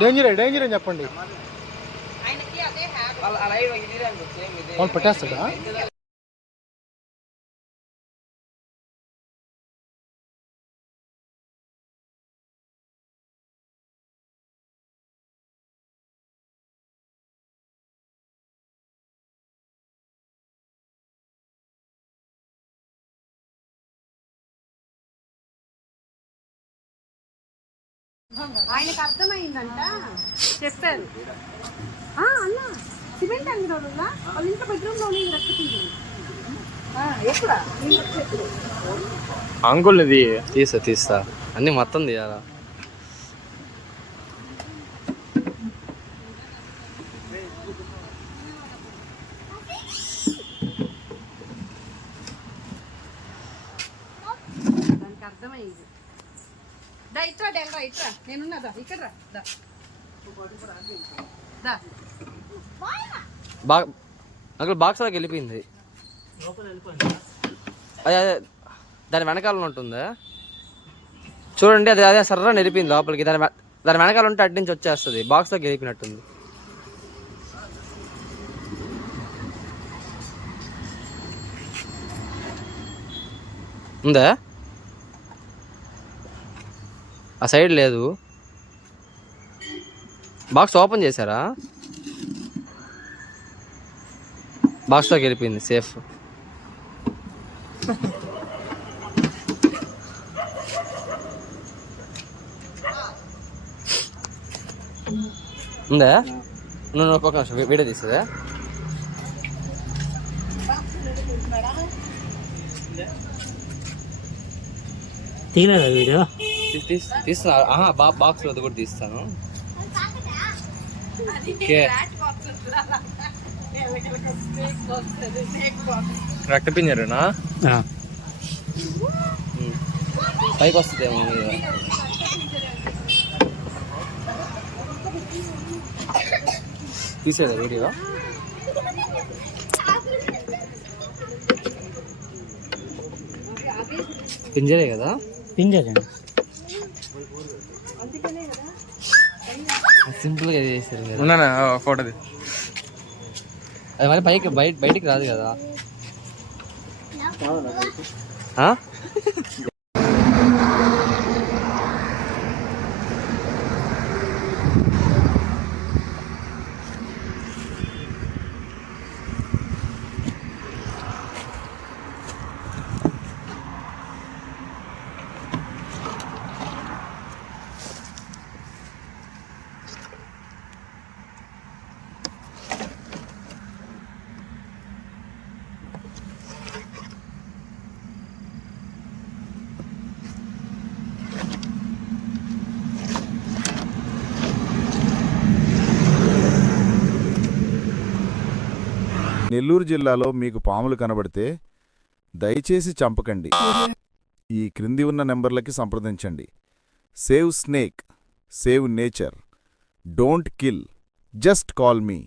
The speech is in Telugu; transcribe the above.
డేంజర్ డేంజర్ అని చెప్పండి. వాళ్ళు పెట్టేస్తాడా? ఆయనకు అర్థమైందంట, చెప్పారు. అన్న సిమెంట్ అంగడి వాళ్ళ ఇంట్లో బెడ్రూమ్ లో రక్కింది. అంకుల్ ఇది తీస్తా అన్ని మొత్తం తీయాలా? దానికి అర్థమైంది. ఇట్రా డెల్రా, ఇట్రా, నేనున్నదా ఇక్కడ రా. అంకుల్ బాక్స్ దాకా వెళ్ళిపోయింది. అదే అదే దాని వెనకాల ఉంటుందా చూడండి, అది అదే సర్రా వెళ్ళిపోయింది లోపలికి. దాని వెనకాల ఉంటే అటు నుంచి వచ్చేస్తుంది. బాక్స్ దాకా వెళ్ళిపోయినట్టుంది. ఉందా? ఆ సైడ్ లేదు. బాక్స్ ఓపెన్ చేశారా? బాక్స్లోకి వెళ్ళిపోయింది. సేఫ్. ఉందా? నువ్వు ఒక నిమిషం వీడియో తీస్తుందా? తీయలేదా వీడియో? తీస్తున్నా. బాక్స్ వద్ద కూడా తీస్తాను. రక్త పింజరేనా? పైకి వస్తుందేమో. తీసేదా వీడియో? పింజరే కదా? పింజరే సింపుల్ గా చేస్తారు ఫోటోది. అది మరి పైకి బయటికి రాదు కదా. నెల్లూరు జిల్లాలో మీకు పాములు కనబడితే దయచేసి చంపకండి. ఈ క్రింది ఉన్న నెంబర్లకి సంప్రదించండి. Save snake, save nature, don't kill, just call me.